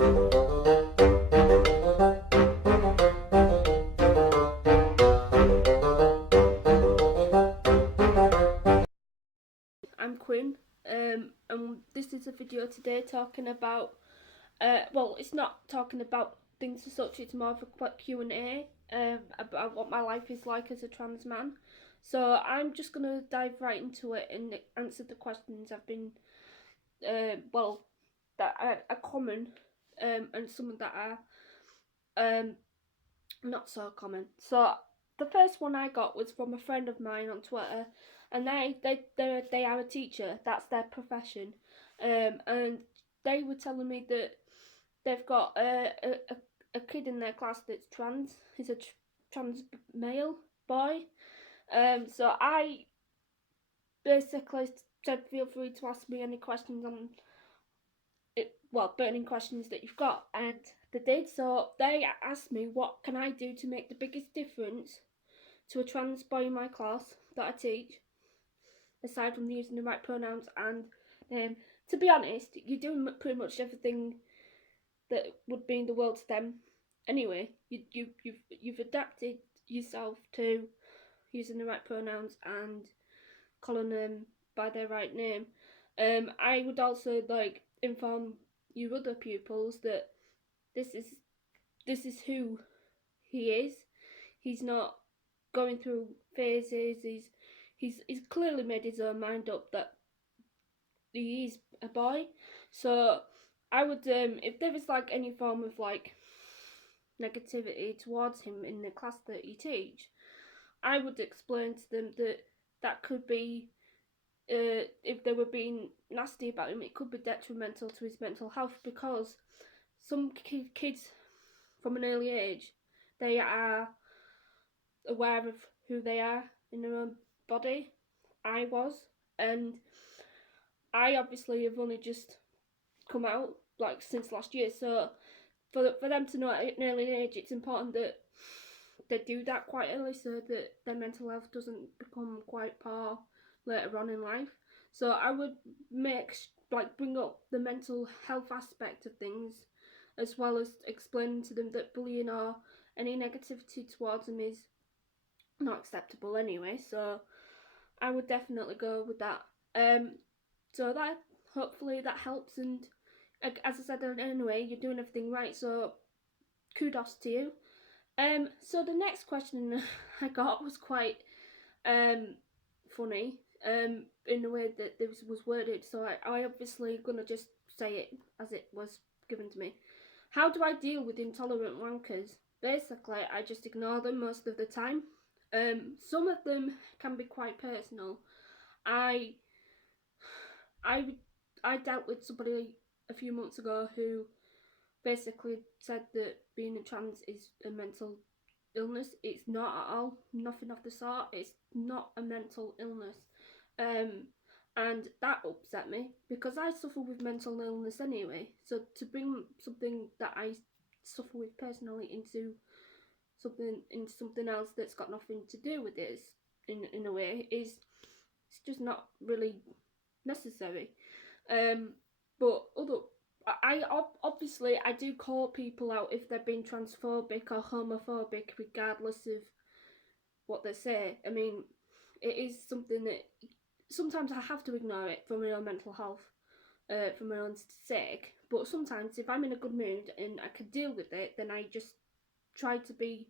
I'm Quinn, and this is a video today talking about, well, it's not talking about things as such, it's more of a quick Q&A about what my life is like as a trans man. So I'm just going to dive right into it and answer the questions I've been, well, that are common, and some that are not so common. So the first one I got was from a friend of mine on Twitter, and they are a teacher. That's their profession, and they were telling me that they've got a kid in their class that's trans. He's a trans male boy. So I basically said, feel free to ask me any questions on it, well, burning questions that you've got, and they did. So they asked me, what can I do to make the biggest difference to a trans boy in my class that I teach, aside from using the right pronouns. And to be honest, you're doing pretty much everything that would be in the world to them anyway. You've adapted yourself to using the right pronouns and calling them by their right name. I would also like inform you other pupils that this is this is who he is. He's not going through phases. He's clearly made his own mind up that he is a boy. So I would, if there is like any form of like negativity towards him in the class that you teach, I would explain to them that that could be, if they were being nasty about him, it could be detrimental to his mental health, because some kids from an early age, they are aware of who they are in their own body. I was, and I obviously have only just come out like since last year. So for them to know at an early age, it's important that they do that quite early, so that their mental health doesn't become quite poor later on in life. So I would bring up the mental health aspect of things, as well as explaining to them that bullying or any negativity towards them is not acceptable anyway. So I would definitely go with that. So that, hopefully that helps, and as I said anyway, you're doing everything right. So kudos to you. So the next question I got was quite funny. In the way that this was worded. So I obviously gonna just say it as it was given to me. How do I deal with intolerant wankers? Basically, I just ignore them most of the time. Some of them can be quite personal. I I I dealt with somebody a few months ago who basically said that being a trans is a mental illness. It's not at all. Nothing of the sort. It's not a mental illness. And that upset me, because I suffer with mental illness anyway. So to bring something that I suffer with personally into something else that's got nothing to do with it, in a way, is it's just not really necessary. But I obviously I do call people out if they're being transphobic or homophobic, regardless of what they say. I mean, it is something that sometimes I have to ignore it for my own mental health, for my own sake. But sometimes, if I'm in a good mood and I can deal with it, then I just try to be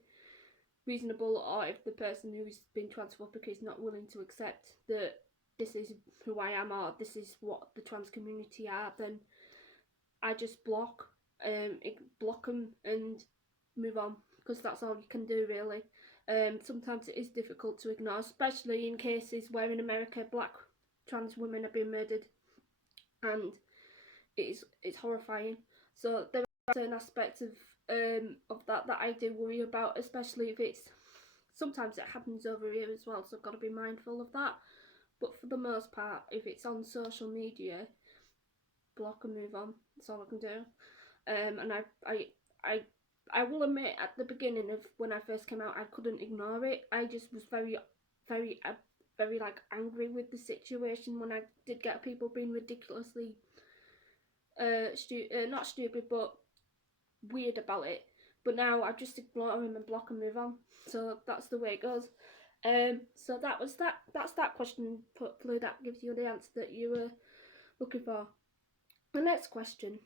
reasonable. Or if the person who's been transphobic is not willing to accept that this is who I am, or this is what the trans community are, then I just block them and move on, because that's all you can do really. Sometimes it is difficult to ignore, especially in cases where in America black trans women are being murdered, and it's horrifying. So there are certain aspects of that I do worry about, especially if it's, sometimes it happens over here as well, so I've got to be mindful of that. But for the most part, if it's on social media, block and move on. That's all I can do. And I I will admit, at the beginning of when I first came out, I couldn't ignore it. I just was very like angry with the situation when I did get people being ridiculously not stupid, but weird about it. But now I just ignore him and block and move on. So that's the way it goes. So that was that. That's that question. Hopefully that gives you the answer that you were looking for. The next question: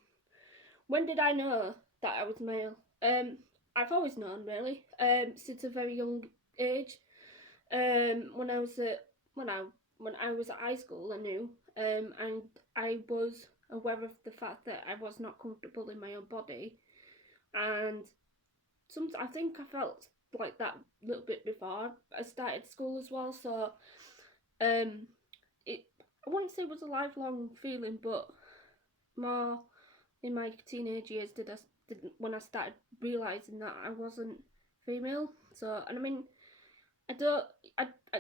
when did I know that I was male? I've always known, really. Since a very young age. When I was at high school, I knew. And I was aware of the fact that I was not comfortable in my own body, and I think I felt like that a little bit before I started school as well. So, it I wouldn't say it was a lifelong feeling, but more in my teenage years when I started realizing that I wasn't female. So, and I mean, I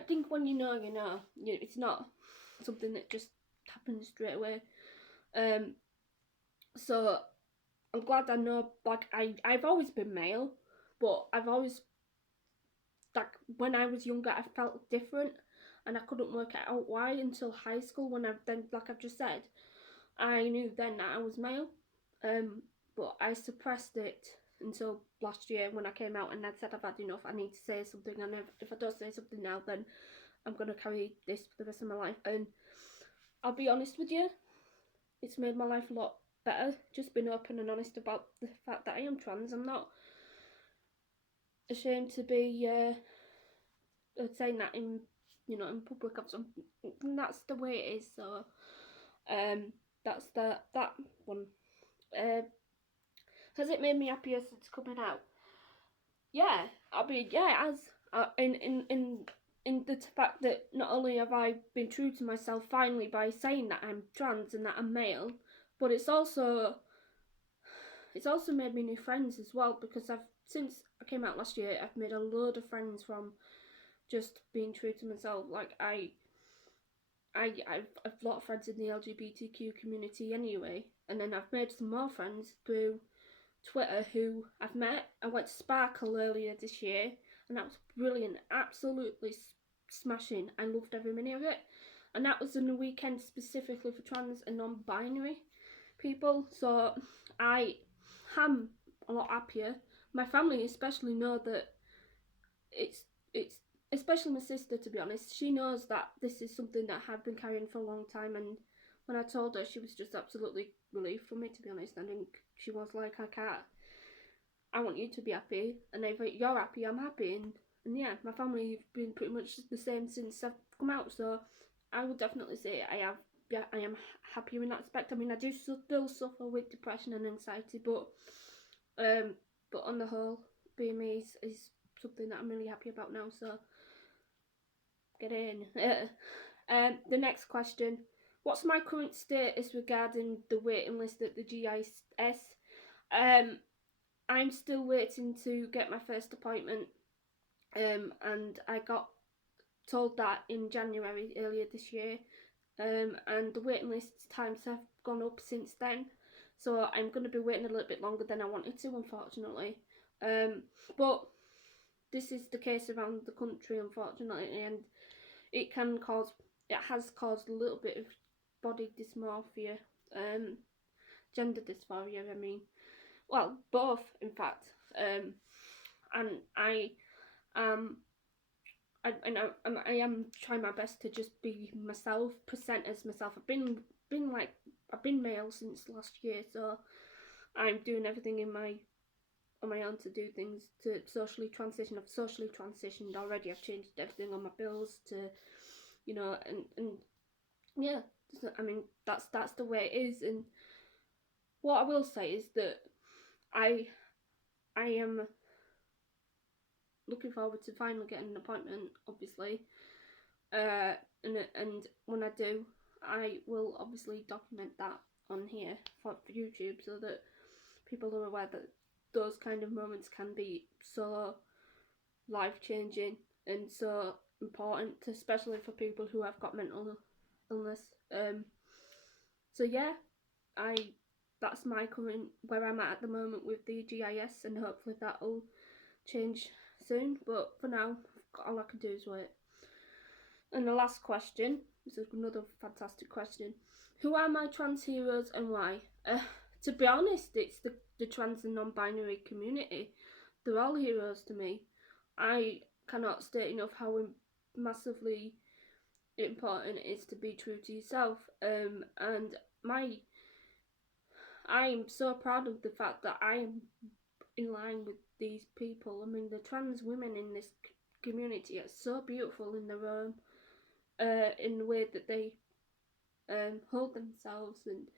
think when you know, it's not something that just happens straight away. So I'm glad I know. Like I've always been male, but I've always, like, when I was younger, I felt different, and I couldn't work out why until high school, when like I've just said, I knew then that I was male. But I suppressed it until last year when I came out and I said I've had enough. I need to say something, and if I don't say something now, then I'm gonna carry this for the rest of my life. And I'll be honest with you, it's made my life a lot better. Just being open and honest about the fact that I am trans. I'm not ashamed to be saying that in public or something. That's the way it is. So that's that one. Has it made me happier since coming out? Yeah, I mean, yeah, it has. In the fact that not only have I been true to myself finally by saying that I'm trans and that I'm male, but it's also made me new friends as well, because since I came out last year, I've made a load of friends from just being true to myself. Like I've a lot of friends in the LGBTQ community anyway, and then I've made some more friends through Twitter who I've met. I went to Sparkle earlier this year, and that was brilliant, absolutely smashing. I loved every minute of it, and that was in a weekend specifically for trans and non-binary people. So I am a lot happier. My family especially know that it's especially my sister, to be honest. She knows that this is something that I've been carrying for a long time, and when I told her, she was just absolutely relieved for me, to be honest. I think she was like, I want you to be happy, and if you're happy, I'm happy. And yeah, my family have been pretty much the same since I've come out, so I would definitely say I am happier in that aspect. I mean, I do still suffer with depression and anxiety, but on the whole, being me is something that I'm really happy about now. So get in. The next question: what's my current status regarding the waiting list at the GIS? I'm still waiting to get my first appointment, and I got told that in January earlier this year, and the waiting list times have gone up since then, so I'm going to be waiting a little bit longer than I wanted to, unfortunately. But this is the case around the country, unfortunately, and it has caused a little bit of body dysmorphia, gender dysphoria, I mean. Well, both, in fact. And I am trying my best to just be myself, present as myself. I've been male since last year, so I'm doing everything on my own to do things to socially transition. I've socially transitioned already. I've changed everything on my bills to, and yeah. I mean, that's the way it is. And what I will say is that I am looking forward to finally getting an appointment, obviously. And when I do, I will obviously document that on here for YouTube, so that people are aware that those kind of moments can be so life-changing and so important, especially for people who have got mental illness. So yeah, that's my current, where I'm at the moment with the GIS, and hopefully that'll change soon. But for now, all I can do is wait. And the last question, this is another fantastic question: who are my trans heroes and why? to be honest, it's the trans and non-binary community. They're all heroes to me. I cannot state enough how massively important it is to be true to yourself. And I'm so proud of the fact that I am in line with these people. I mean, the trans women in this community are so beautiful in their own, in the way that they hold themselves. And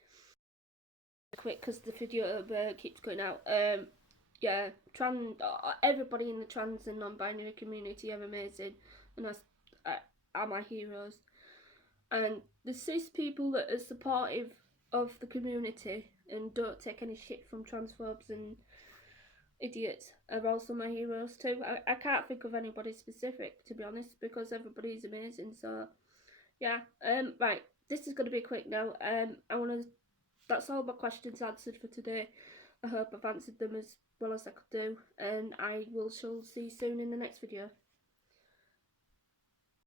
quick, because the video keeps going out. Yeah, everybody in the trans and non-binary community are amazing, and are my heroes. And the cis people that are supportive of the community and don't take any shit from transphobes and idiots are also my heroes too. I can't think of anybody specific, to be honest, because everybody's amazing. So yeah, right, this is going to be quick now. That's all my questions answered for today. I hope I've answered them as well as I could do, and I shall see you soon in the next video.